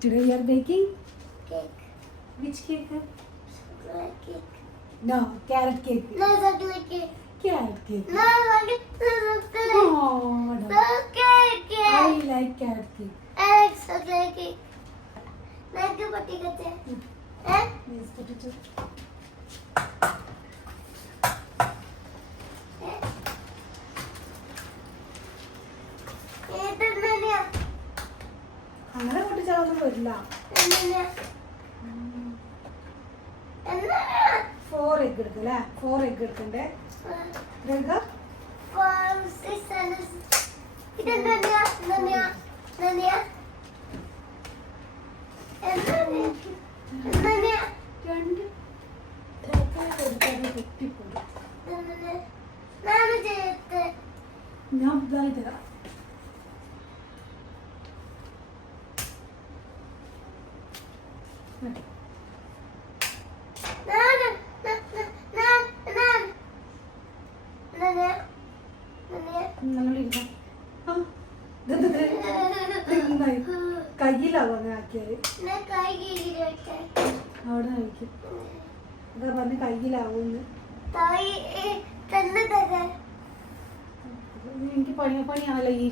Today you are baking? Cake. Which cake? Chocolate cake. No, carrot cake. No chocolate cake. Carrot cake. No chocolate. Oh, no. Chocolate cake. I like carrot cake. I like chocolate cake. Like the patti kate. Eh? Yes, potato. ഏതെന്നറിയാ? അങ്ങനെ പൊട്ടിച്ചാലൊന്നും വരില്ല. എന്നറിയാ? എന്നറിയാ? 4 egg എടുക്കല്ലേ? 4 egg എടുക്കണ്ടേ? ഇതെന്താ? 4, 6, 7. ഇതെന്നറിയാ? എന്നറിയാ? എന്നറിയാ? എന്നറിയാ? എന്നറിയാ? 2 തേങ്ങ കൊടുക്കാതെ പൊട്ടിപ്പോയി. എന്നറിയാ? നാല് ചെയ്യത്തെ. ഞാൻ ഇതായി തരാം. നാല്. എന്നറിയാ? എന്നറിയാ? നമ്മളിരുന്ന എന്തായി കയ്യിലാവും അങ്ങനെ ആക്കിയാല് ഞാൻ കൈ കീഴിൽ വെച്ചേ. അവിടെ കഴിക്കും. അതാ പറഞ്ഞ് കയ്യിലാവൂന്ന്. തായി തന്നെ തരാൻ. എനിക്ക് പണിയാണല്ലോ ഈ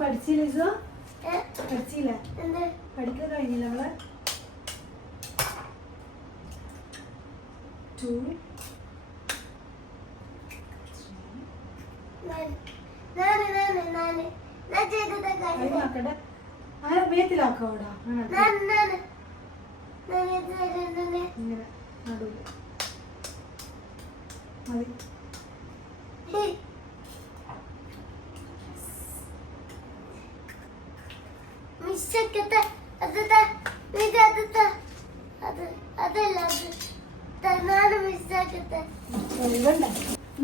പഠിച്ചില്ല ഇസോ? പഠിച്ചില്ല? എന്ത്? പഠിക്കാൻ കഴിഞ്ഞില്ല നമ്മളെ? 2 അങ്ങനെ മേത്തിലാക്കോടാ ഇങ്ങനെ നടുവില് മതി.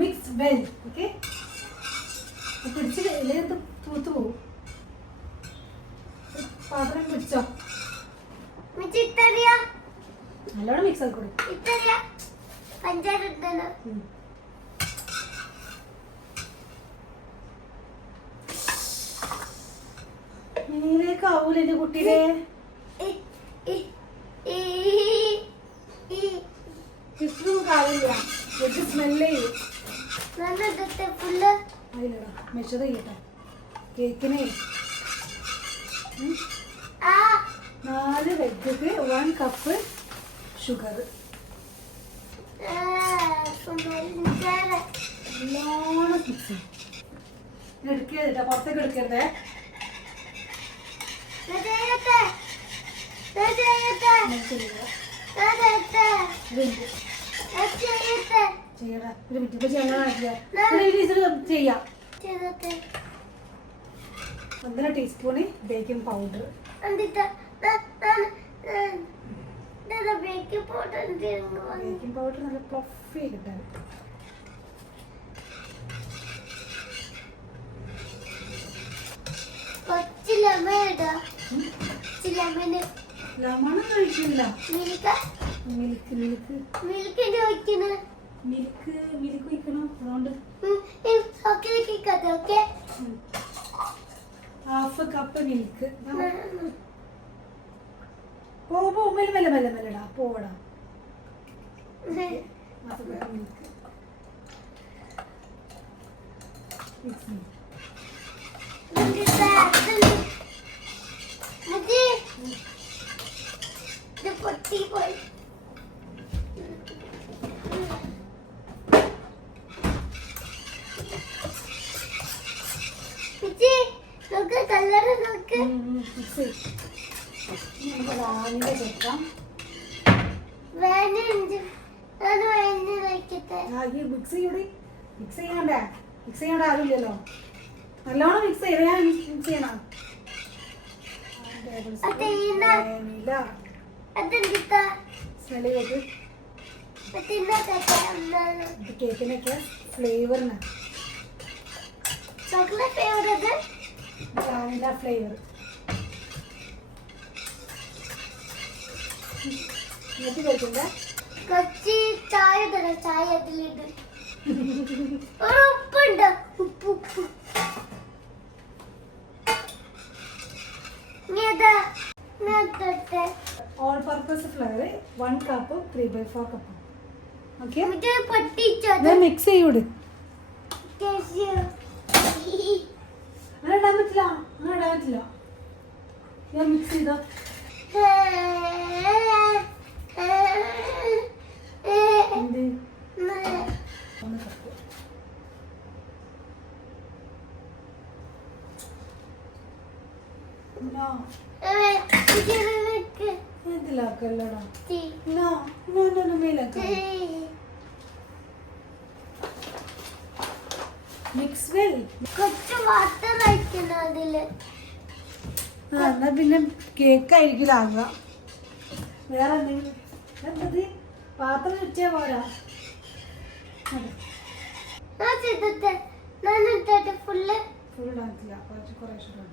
Mix well. ഓക്കെ, പിടിച്ച് ഇല്ലെങ്കിൽ തൂത്ത് പോകും. പാത്രം പിടിച്ചോ, നല്ലോണം മിക്സ് ആക്കി കൊടുക്കും. പഞ്ചാര ഉണ്ടല്ലോ. നീലേക്ക് ആവൂല എന്റെ കുട്ടിയുടെ. ചുറ്റും കാലില്ല, സ്മെല്ല് ചെയ്യും. അതിലടാ മെഷർ ചെയ്യട്ടെ കേക്കിന്. 4 വെജ്ജക്ക് 1 കപ്പ് ഷുഗർ. നല്ലോണം മിക്സ് എടുക്കരുതട്ടോ, പുറത്തേക്ക് എടുക്കരുതേ. ചെയ്യടാ ഒരു മിനിറ്റ്. ഇപ്പൊ ചെയ്യാം. 1 teaspoon baking powder. Baking powder നല്ല ഫ്ലഫി കിട്ടാൻ. ലെമൺ കഴിക്കില്ല. മിൽക്ക് ഒഴിക്കണം. അതുകൊണ്ട് 1/2 കപ്പ് മിൽക്ക്. പോ മെല്ലടാ പോടാ. 1/2 കപ്പ് മിൽക്ക് പൊട്ടിപ്പോയി. കളറ് നോക്ക്. മിക്സ് ചെയ്യണ്ട ആരുമില്ലല്ലോ. നല്ലോണം മിക്സ് ചെയ്യണം. ചെയ്യണം. കേക്കിനൊക്കെ ഫ്ലേവറിന് ചോക്ലേറ്റ് ഫ്ലേവർ, വാനില ഫ്ലേവർ. എന്നിട്ട് കഴിക്കണ്ട. കൊച്ചി ചായ തരാം. ചായ അതിലിട്ട് ഉപ്പുണ്ട്. ഉപ്പ് ഇട്ടേ. All purpose flower 1 cup 3/4 cup. Okay, ഇത് പൊട്ടിച്ചത്. മിക്സ് ചെയ്യൂട്. ടെസ്റ്റ്. അങ്ങനെ ഇടാൻ പറ്റില്ല, അങ്ങനെ ഇടാൻ പറ്റില്ല. ഞാൻ മിക്സ് ചെയ്തോ. എന്ത് 1 cup. No. ഇതിലാക്കല്ലടാ. No, no, no, no, മേലാക്ക. Mix well. കുറച്ച് വാട്ടർ ഒഴിക്കണം അതില്. എന്നാ പിന്നെ കേക്ക് ആയിരിക്കില്ല ആകുക. വേറെ എന്തെങ്കിലും എന്തത് പാത്രം വെച്ചാ പോരാ. ഞാൻ ചെയ്തിട്ട് ഞാൻ ഇട്ടിട്ട് ഫുള്ള് ഫുൾ ഇടാനില്ല, കുറേശ്ശെ ഇടാൻ.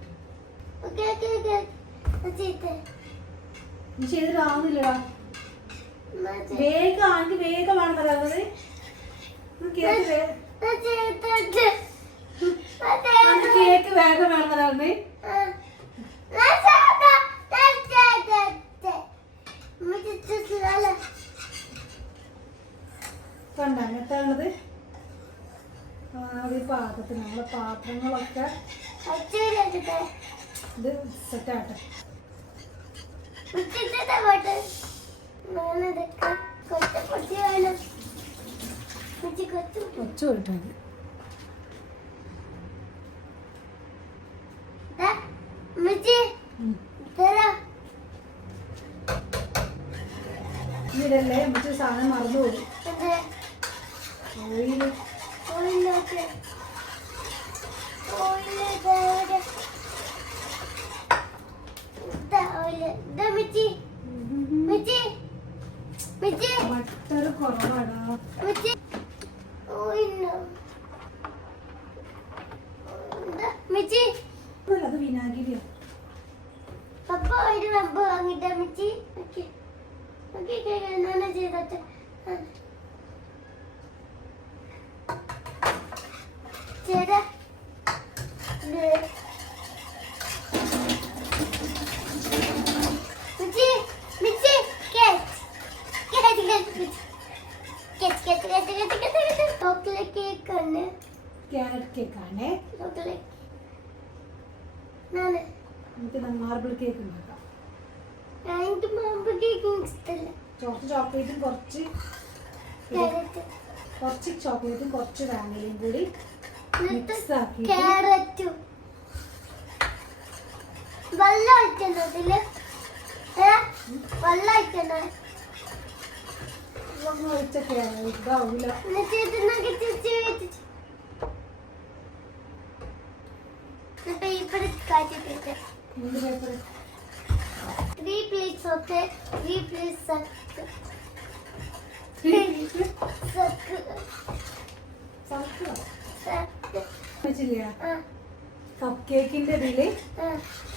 ഓക്കെ ഓക്കെ ഓക്കെ ചെയ്തേ. നീ ചെയ്തിട്ടാവുന്നില്ലടാ. വേഗം ആണെങ്കിൽ വേഗമാണ് പറയുന്നത്. കേക്ക് കേക്ക് വേഗം വേണം പറയുന്നത്. കണ്ട എത്താണത് പാത്രത്തിന് നമ്മളെ പാത്രങ്ങളൊക്കെ ഇത് സെറ്റാട്ടെ. കൊച്ചു പോയിട്ടാണ് ഇതല്ലേ മറ്റു സാധനം മറന്നുപോയി. ഓയില് ബട്ടർ കുറവാടാ. അത് വിനാഗിരിയാ. പപ്പ ഒരു റബ്ബ് വാങ്ങിട്ടാ മിച്ചി. ഓക്കെ ഓക്കെ ഞാൻ ചെയ്തോട്ടെ. ചേട്ടാ മിച്ചി മിച്ചി ചോക്ലേറ്റ് കേക്ക് ആണ്. ക്യാരറ്റ് കേക്കാണ്. ചോക്ലേറ്റ് നമുക്ക് മാർബിൾ കേക്ക് ഉണ്ടാക്കാം. എനിക്ക് മാർബിൾ കേക്ക് ഇഷ്ടമല്ല. കുറച്ച് ചോക്ലേറ്റും കുറച്ച് ചോക്ലേറ്റും കുറച്ച് വാനിലയും കൂടി മിക്സ് ആക്കി ക്യാരറ്റും വെള്ളം ഒഴിക്കണം. അതില് വെള്ളം ഒഴിക്കണം. ഒഴിച്ച ഇതാവൂല. പേപ്പർ കാറ്റിട്ട് 3 plates होते 3 plates കപ്പ് കേക്കിന്റെ ഇതില്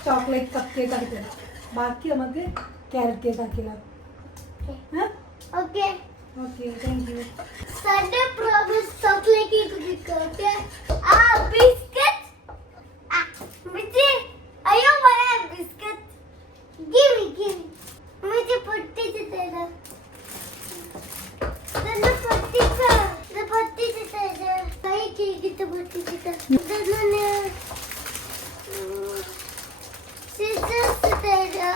ചോക്ലേറ്റ് കപ്പ് കേക്ക് ആക്കില്ല. ബാക്കി നമുക്ക് ക്യാരറ്റ് കേക്ക് ആക്കില്ല. Okay okay thank you. Sunday promise chocolate cake okay? Biscuit. Michi, ayo my biscuit. Give me. Michi pottichu tera. Danna pottichu tera. Kai cake ittu pottichu tera. Danna scissors tera.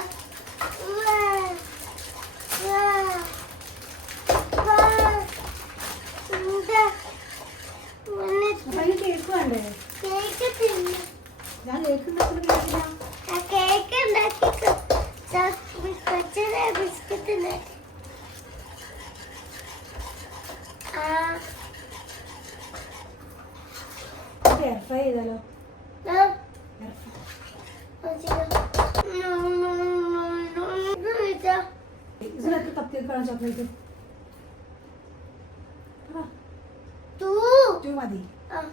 Wow. Cake വേണ്ടേ? ഞാൻ cake biscuit air fry ചെയ്താലോ? ഇതിനൊക്കെ cup cake വേണം. Chocolate too മതി.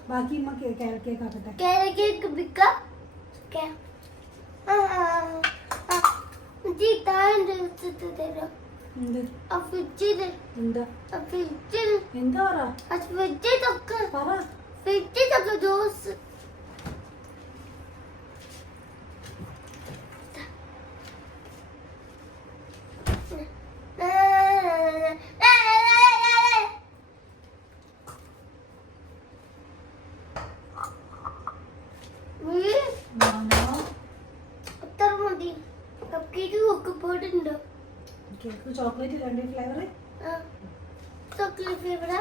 ബാക്കി carrot cake ആക്കട്ടെ. Carrot cake ബിക്കാ ദോസ് കേക്ക് ചോക്ലേറ്റ് രണ്ട് ഫ്ലേവർ ചോക്ലേറ്റ് ഫ്ലേവറാ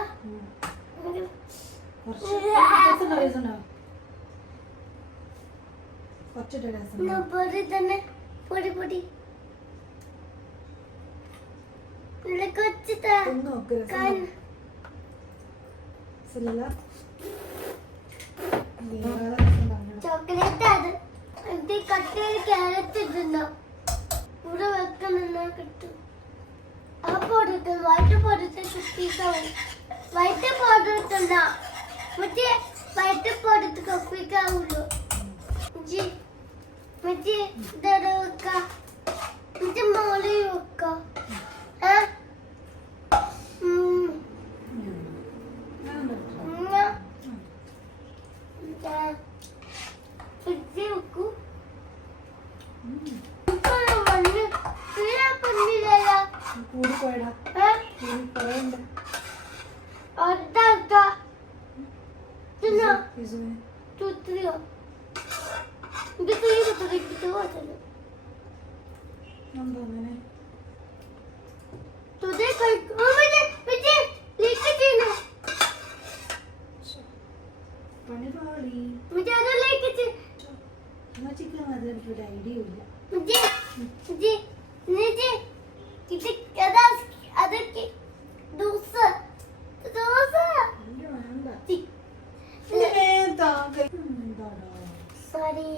പൊടി തന്നെ പൊടി പൊടി കൊച്ചിട്ടാ ചോക്ലേറ്റ് അത് ഇത് കട്ടിയിൽ ക്യാരറ്റ് ഇട്ടുണ്ടോ ഇവിടെ വെക്കണമെന്നാ കിട്ടും ആ പൗഡർ വൈറ്റ് പൗഡർ കുപ്പിക്കാവും വൈറ്റ് പൗഡർ ഇട്ടുണ്ടോ മറ്റേ വൈറ്റ് പൗഡർ കുപ്പിക്കാവുള്ളൂ ജി മറ്റേ ഇതര വെക്ക മറ്റേ മോളി വെക്ക സോറി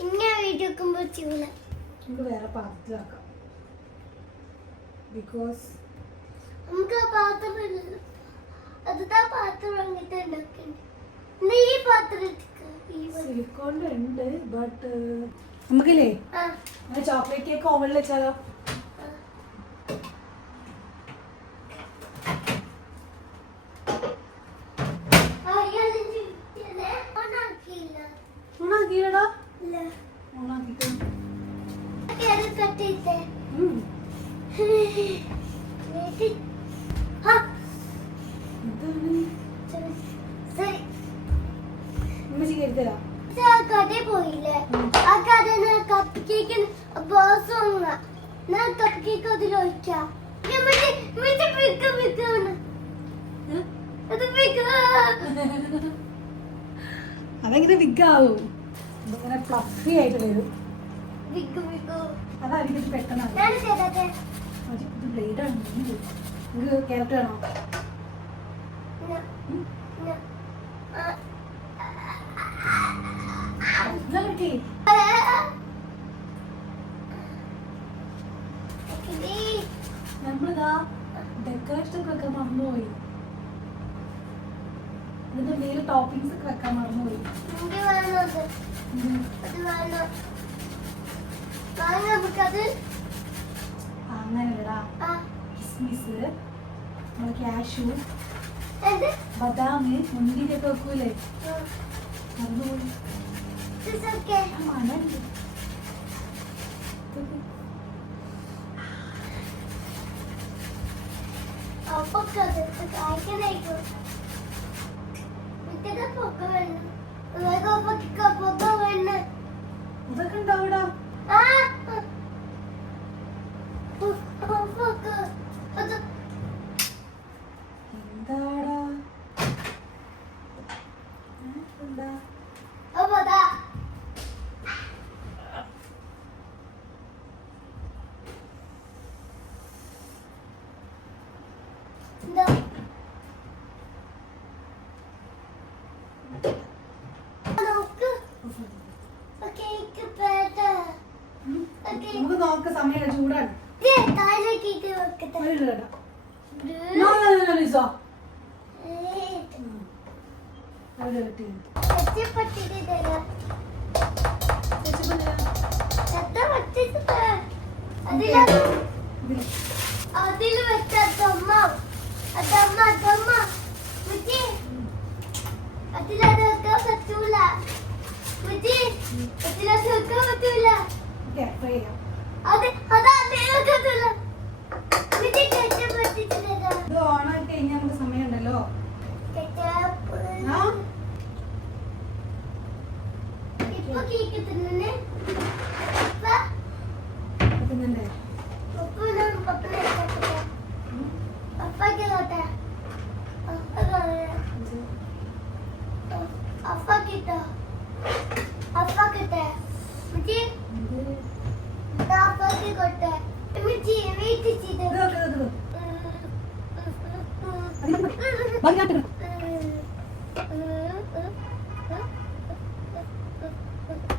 ഇങ്ങനെ വീഡിയോ നമുക്ക് വേറെ പാത്രത്തിലാക്കാം ബിക്കോസ് നമുക്ക് ആ പാത്രം അതാ പാത്രം അങ്ങനത്തെ ഉണ്ടാക്കണ്ടേ ഈ പാത്രം സിലിക്കോണിന്റെ ഉണ്ട് ബട്ട് നമുക്കില്ലേ ചോക്ലേറ്റ് കേക്ക് ഓവനിൽ വെച്ചാലോ ഓണാക്കിയടാ ഓണാക്കിക്കോ കടയിൽ പോയില്ലേ ആ കടയിൽ കപ്പ് കേക്ക് ബോസ് ഞാൻ കപ്പ് കേക്ക് അതിൽ ഒഴിക്കാം അതങ്ങനെ വിഗാവും ഇങ്ങനെ ഫ്ലഫി ആയിട്ട് വരും അതായിരിക്കും പെട്ടെന്ന് ബ്ലേഡാണ് നിങ്ങൾക്ക് ക്യാരറ്റ് വേണോ നമ്മളിതാ ഡെക്കറേഷൻ ഒക്കെ വെക്കാൻ മറന്നുപോയി ഇതിന്റെ മേലെ ടോപ്പിംഗ്സ് ഒക്കെ വെക്കാൻ മറന്നുപോയി അങ്ങനെയല്ലടാ കിസ്മിസ് നമ്മള് കാഷ്യൂ ബദാം മുന്തിരി ഒക്കെ വെക്കൂലേ മറന്നുപോയി മണല്ലേ ഇതൊക്കെ ഉണ്ടാവൂടാ എന്താടാ എന്താ നമുക്ക് നോക്ക സമയം ചൂടാണ് അതിൽ വെച്ച അതിലത് വെക്കാൻ പറ്റൂല അതിലത് വെക്കാൻ പറ്റൂല ഇത് ഓണാക്കി കഴിഞ്ഞാൽ നമുക്ക് സമയമുണ്ടല്ലോ ഇപ്പൊ കേക്ക് തിന്നേ തിന്നണ്ടേ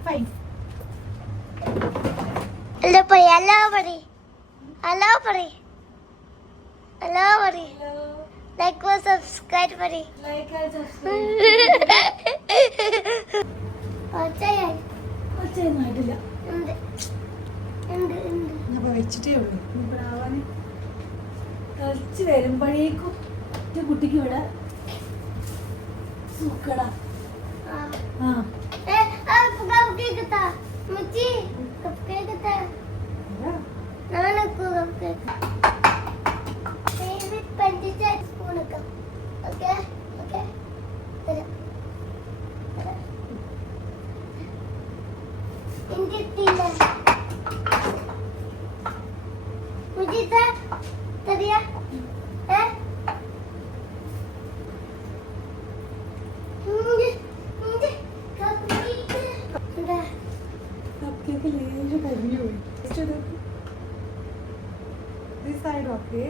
ഫൈൻ. ഹലോ പറ, ഹലോ പറ, ഹലോ പറ, ഹലോ പറ, ലൈക്ക് സബ്സ്ക്രൈബ് പറ. ലൈക്ക് ഒച്ചയൊന്നായിട്ടില്ല. അപ്പൊ വെച്ചിട്ടേ ഉള്ളൂ. ഇവിടെ ആവാന് കളിച്ച് വരുമ്പോഴേക്കും കുട്ടിക്ക് ഇവിടെ സുക്കടാ. ആ കപ്പ്‌കേക്ക് ലേശം കരിഞ്ഞു പോയി. This side, okay?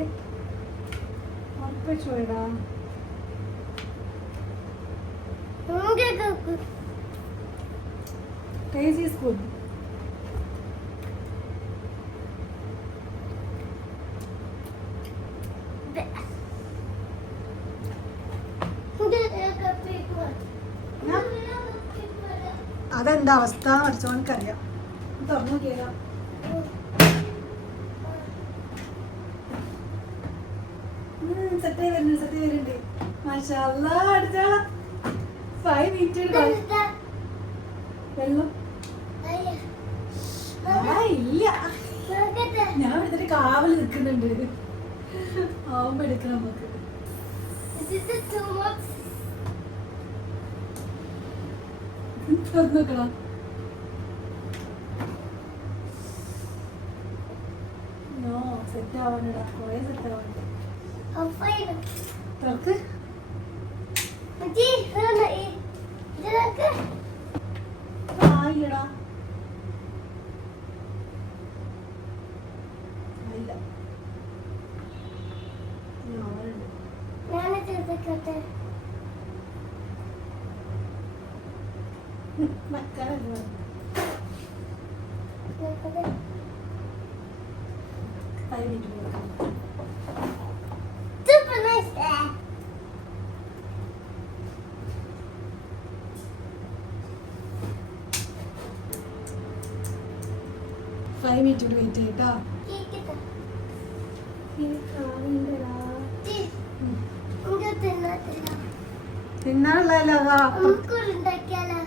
ഉറപ്പിച്ചു പോയടാ. Taste is good. അതെന്താ അവസ്ഥ പഠിച്ചോനക്കറിയാം. തുറന്നു കേറാം. സെറ്റായി വരുന്നുണ്ട്. മാഷാ അല്ലാ, അടിച്ചാളാ. 5 മിനിറ്റ് വെള്ളം ഇല്ല. ഞാൻ എടുത്തിട്ട് കാവല് നിൽക്കുന്നുണ്ട്. ആവുമ്പോ എടുക്കണം നമുക്ക്. തുറന്നു നോക്കണം. സെറ്റ് ആവാനടാ, കൊറേ സെറ്റ് ആവാനുണ്ട്. തുറക്ക്. ആയില്ലടാ. ആയില്ല. മക്കളെ Super nice. 5 മിനിറ്റ് വെയിറ്റ് ചെയ്യട്ടോ. തിന്നാനുള്ളതല്ലോ. അതാ എന്ത് ഉണ്ടാക്കണം?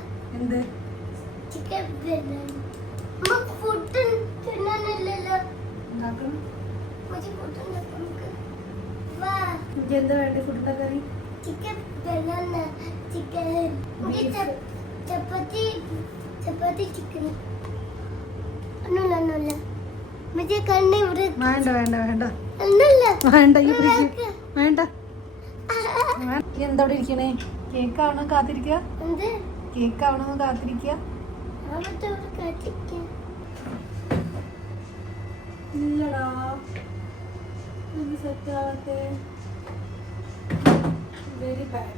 എന്താ വേണ്ട ഫുഡ് കറി? ചപ്പാത്തി ചിക്കൻ വേണ്ട വേണ്ട വേണ്ട വേണ്ട ഈ വേണ്ട. എന്താ ഇവിടെ ഇരിക്കണേ? കേക്ക് ആവണോ കാത്തിരിക്കുക? കേക്ക് ആവണോ കാത്തിരിക്കുക? ഇല്ലടാ, സെറ്റ് ആവട്ടെ. Very bad.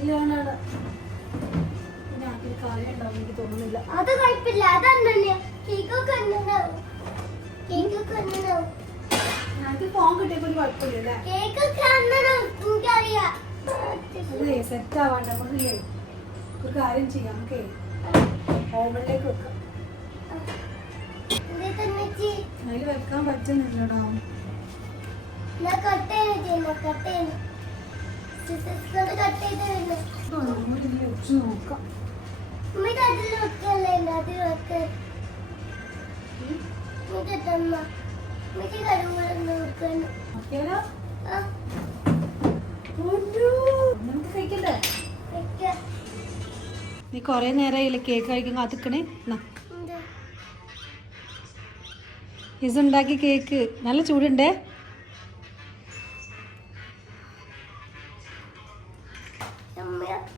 ഇല്ലാണ്ടാണ് കാര്യം ഉണ്ടാവും എനിക്ക് തോന്നുന്നില്ല. അത് കുഴപ്പമില്ല, അതന്നെ ഞങ്ങൾക്ക് ഫോൺ കിട്ടിയപ്പോ ഒരു കുഴപ്പമില്ല. അതെ, സെറ്റ് ആവാണ്ട് നമുക്ക് ഒരു കാര്യം ചെയ്യാം. നമുക്ക് ഓവനിലേക്ക് വെക്കാം. അതിൽ വെക്കാൻ പറ്റുന്നില്ലടാ. നോക്കാം. നമുക്ക് കഴിക്കണ്ടേ? നീ കൊറേ നേരമായില്ലേ കേക്ക് കഴിക്കാൻ കാത്തിക്കണേ. എന്ത്? ഇസുണ്ടാക്കി കേക്ക് നല്ല ചൂടുണ്ടേ.